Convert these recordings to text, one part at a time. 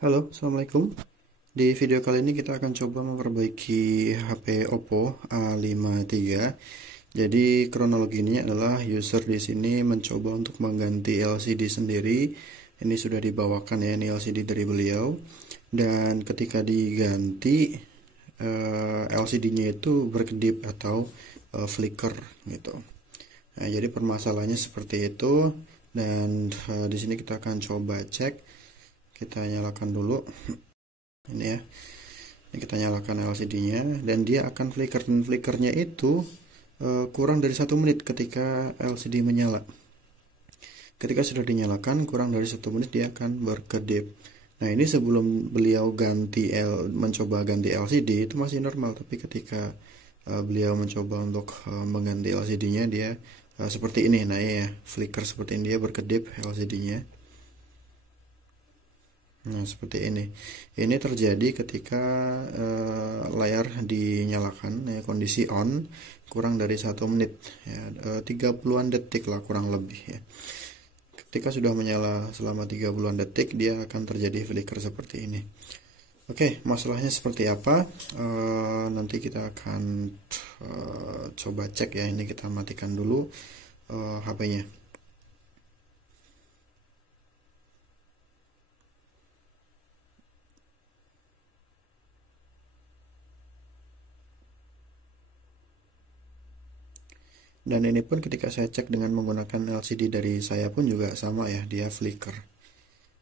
Halo, Assalamualaikum. Di video kali ini kita akan coba memperbaiki HP Oppo A53. Jadi kronologinya adalah user di sini mencoba untuk mengganti LCD sendiri. Ini sudah dibawakan ya, ini LCD dari beliau. Dan ketika diganti LCD-nya itu berkedip atau flicker gitu. Nah, jadi permasalahannya seperti itu. Dan di sini kita akan coba cek. Kita nyalakan dulu ini ya, ini kita nyalakan LCD-nya dan dia akan flicker, dan flickernya itu kurang dari 1 menit ketika LCD menyala. Ketika sudah dinyalakan kurang dari 1 menit dia akan berkedip. Nah, ini sebelum beliau mencoba ganti LCD itu masih normal, tapi ketika beliau mencoba untuk mengganti LCD-nya dia seperti ini. Nah ya, flicker seperti ini, dia berkedip LCD-nya. Nah, seperti ini. Ini terjadi ketika layar dinyalakan, ya, kondisi on kurang dari 1 menit, ya, 30-an detik lah kurang lebih ya. Ketika sudah menyala selama 30-an detik, dia akan terjadi flicker seperti ini. Oke, masalahnya seperti apa? Nanti kita akan coba cek ya. Ini kita matikan dulu HP-nya. Dan ini pun ketika saya cek dengan menggunakan LCD dari saya pun juga sama ya, dia flicker.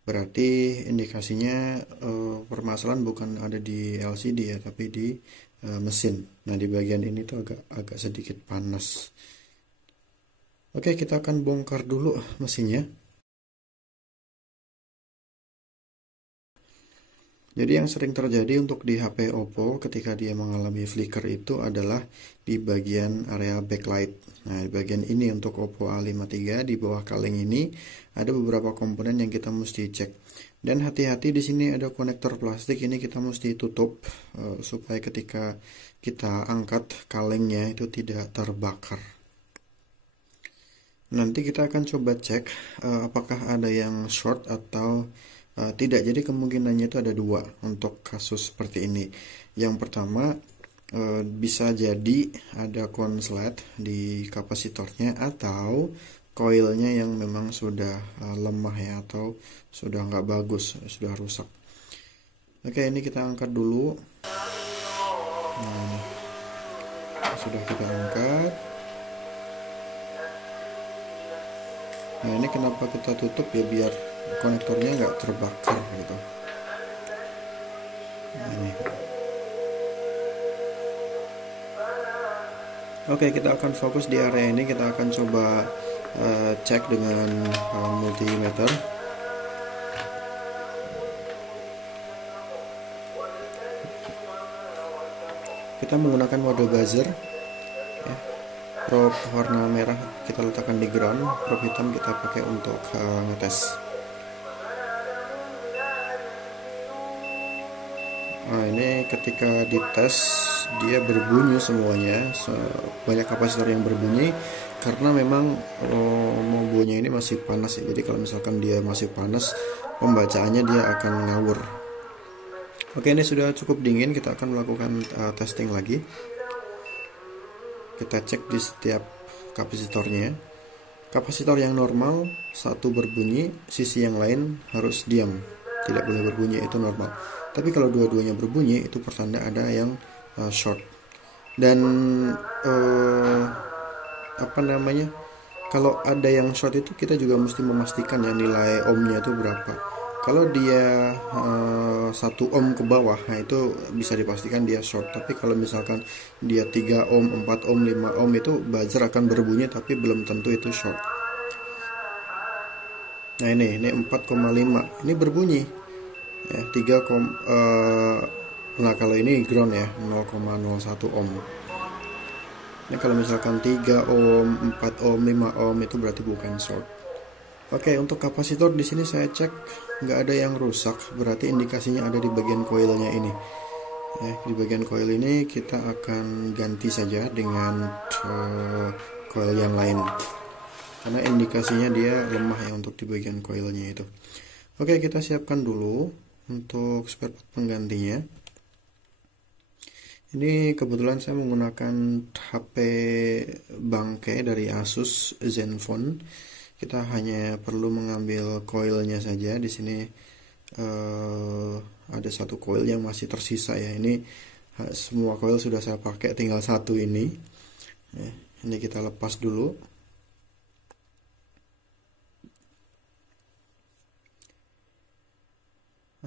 Berarti indikasinya permasalahan bukan ada di LCD ya, tapi di mesin. Nah, di bagian ini tuh agak sedikit panas. Oke, kita akan bongkar dulu mesinnya. Jadi yang sering terjadi untuk di HP Oppo ketika dia mengalami flicker itu adalah di bagian area backlight. Nah, di bagian ini untuk Oppo A53 di bawah kaleng ini ada beberapa komponen yang kita mesti cek. Dan hati-hati, di sini ada konektor plastik, ini kita mesti tutup supaya ketika kita angkat kalengnya itu tidak terbakar. Nanti kita akan coba cek apakah ada yang short atau tidak. Jadi kemungkinannya itu ada dua untuk kasus seperti ini. Yang pertama, bisa jadi ada konslet di kapasitornya atau koilnya yang memang sudah lemah ya, atau sudah nggak bagus, sudah rusak. Oke, ini kita angkat dulu. Nah, sudah kita angkat. Nah, ini kenapa kita tutup ya, biar konektornya nggak terbakar gitu. Nah, ini. Oke, kita akan fokus di area ini. Kita akan coba cek dengan multimeter. Kita menggunakan mode buzzer ya. Probe warna merah kita letakkan di ground, probe hitam kita pakai untuk ngetes. Nah, ini ketika dites dia berbunyi semuanya, banyak kapasitor yang berbunyi karena memang mobonya ini masih panas ya. Jadi kalau misalkan dia masih panas, pembacaannya dia akan ngawur. Oke, ini sudah cukup dingin, kita akan melakukan testing lagi. Kita cek di setiap kapasitornya. Kapasitor yang normal satu berbunyi, sisi yang lain harus diam, tidak boleh berbunyi, itu normal. Tapi kalau dua-duanya berbunyi itu pertanda ada yang short. Dan kalau ada yang short itu kita juga mesti memastikan ya nilai ohmnya itu berapa. Kalau dia 1 ohm ke bawah, nah itu bisa dipastikan dia short. Tapi kalau misalkan dia 3 ohm, 4 ohm, 5 ohm, itu buzzer akan berbunyi tapi belum tentu itu short. Nah, ini 4,5, ini berbunyi ya, 3, nah kalau ini ground ya, 0,01 ohm. Ini kalau misalkan 3 ohm, 4 ohm, 5 ohm itu berarti bukan short. Oke, untuk kapasitor di sini saya cek nggak ada yang rusak, berarti indikasinya ada di bagian koilnya ini. Di bagian koil ini kita akan ganti saja dengan koil yang lain, karena indikasinya dia lemah ya untuk di bagian koilnya itu. Oke, kita siapkan dulu untuk spare part penggantinya. Ini kebetulan saya menggunakan HP bangkai dari Asus Zenfone. Kita hanya perlu mengambil coilnya saja. Di sini ada satu coil yang masih tersisa ya. Ini semua coil sudah saya pakai, tinggal satu ini. Ini kita lepas dulu.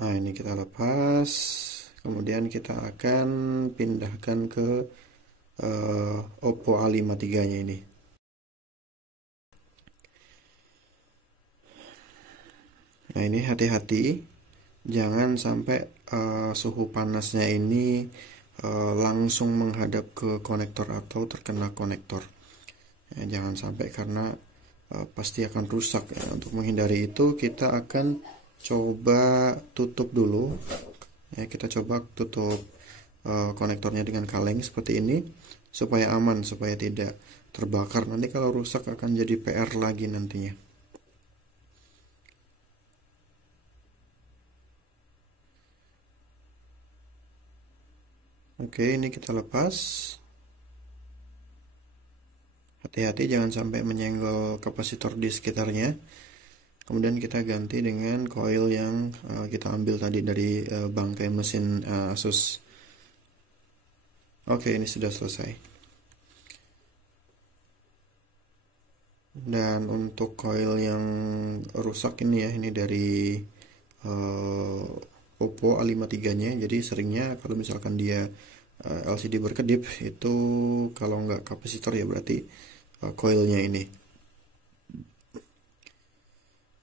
Nah, ini kita lepas. Kemudian kita akan pindahkan ke Oppo A53 nya ini. Nah, ini hati-hati, jangan sampai suhu panasnya ini langsung menghadap ke konektor atau terkena konektor. Ya, jangan sampai, karena pasti akan rusak ya. Untuk menghindari itu kita akan coba tutup dulu ya, kita coba tutup konektornya dengan kaleng seperti ini supaya aman, supaya tidak terbakar. Nanti kalau rusak akan jadi PR lagi nantinya. Oke, ini kita lepas. Hati-hati jangan sampai menyenggol kapasitor di sekitarnya. Kemudian kita ganti dengan coil yang kita ambil tadi dari bangkai mesin Asus. Oke, ini sudah selesai. Dan untuk coil yang rusak ini ya, ini dari Oppo A53 nya. Jadi seringnya kalau misalkan dia LCD berkedip, itu kalau nggak kapasitor ya berarti coilnya ini.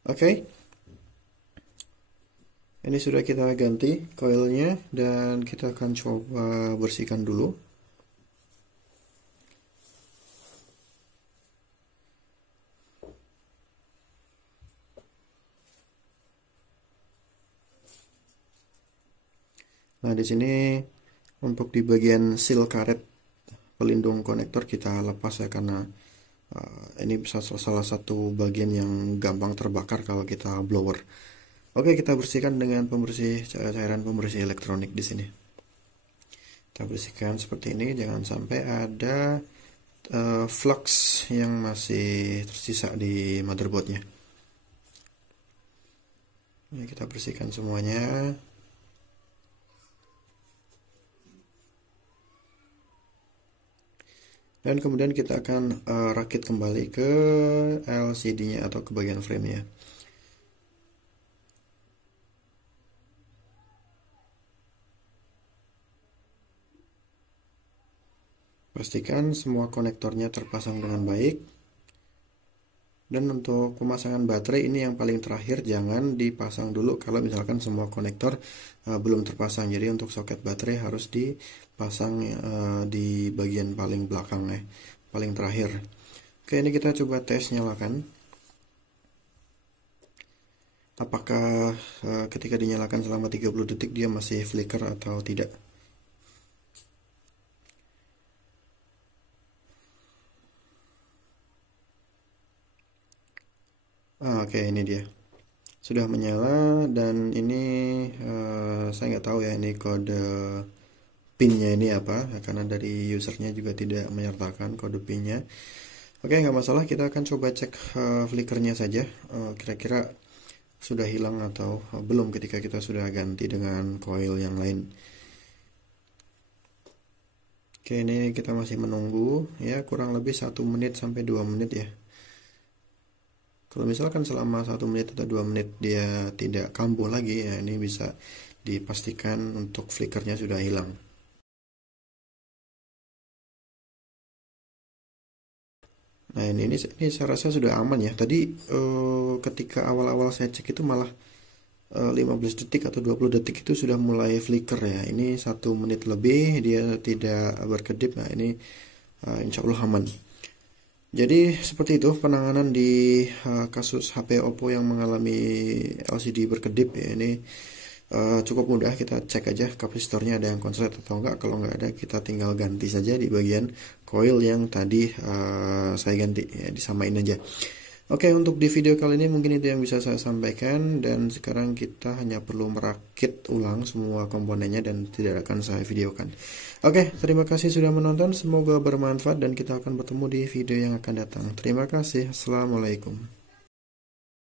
Oke, ini sudah kita ganti coilnya dan kita akan coba bersihkan dulu. Nah, di sini untuk di bagian seal karet pelindung konektor kita lepas ya, karena ini salah satu bagian yang gampang terbakar kalau kita blower. Oke, kita bersihkan dengan pembersih cairan pembersih elektronik di sini. Kita bersihkan seperti ini, jangan sampai ada flux yang masih tersisa di motherboardnya. Ya, kita bersihkan semuanya. Dan kemudian kita akan rakit kembali ke LCD-nya atau ke bagian frame-nya. Pastikan semua konektornya terpasang dengan baik. Dan untuk pemasangan baterai ini yang paling terakhir, jangan dipasang dulu kalau misalkan semua konektor belum terpasang. Jadi untuk soket baterai harus dipasang di bagian paling belakang ya, paling terakhir. Oke, ini kita coba tes nyalakan. Apakah ketika dinyalakan selama 30 detik dia masih flicker atau tidak. Oke, ini dia sudah menyala. Dan ini saya nggak tahu ya ini kode pinnya ini apa, karena dari usernya juga tidak menyertakan kode pinnya. Oke, nggak masalah, kita akan coba cek flickernya saja, kira-kira sudah hilang atau belum ketika kita sudah ganti dengan coil yang lain. Oke, ini kita masih menunggu ya, kurang lebih 1 menit sampai 2 menit ya. Kalau misalkan selama 1 menit atau 2 menit dia tidak kambuh lagi ya, ini bisa dipastikan untuk flickernya sudah hilang. Nah, ini saya rasa sudah aman ya. Tadi ketika awal-awal saya cek itu malah 15 detik atau 20 detik itu sudah mulai flicker ya. Ini 1 menit lebih dia tidak berkedip. Nah, ini insya Allah aman. Jadi seperti itu penanganan di kasus HP Oppo yang mengalami LCD berkedip ya. Ini cukup mudah, kita cek aja kapasitornya ada yang konslet atau enggak. Kalau enggak ada, kita tinggal ganti saja di bagian coil yang tadi saya ganti ya, disamain aja. Oke, untuk di video kali ini mungkin itu yang bisa saya sampaikan, dan sekarang kita hanya perlu merakit ulang semua komponennya dan tidak akan saya videokan. Oke, terima kasih sudah menonton, semoga bermanfaat dan kita akan bertemu di video yang akan datang. Terima kasih, assalamualaikum.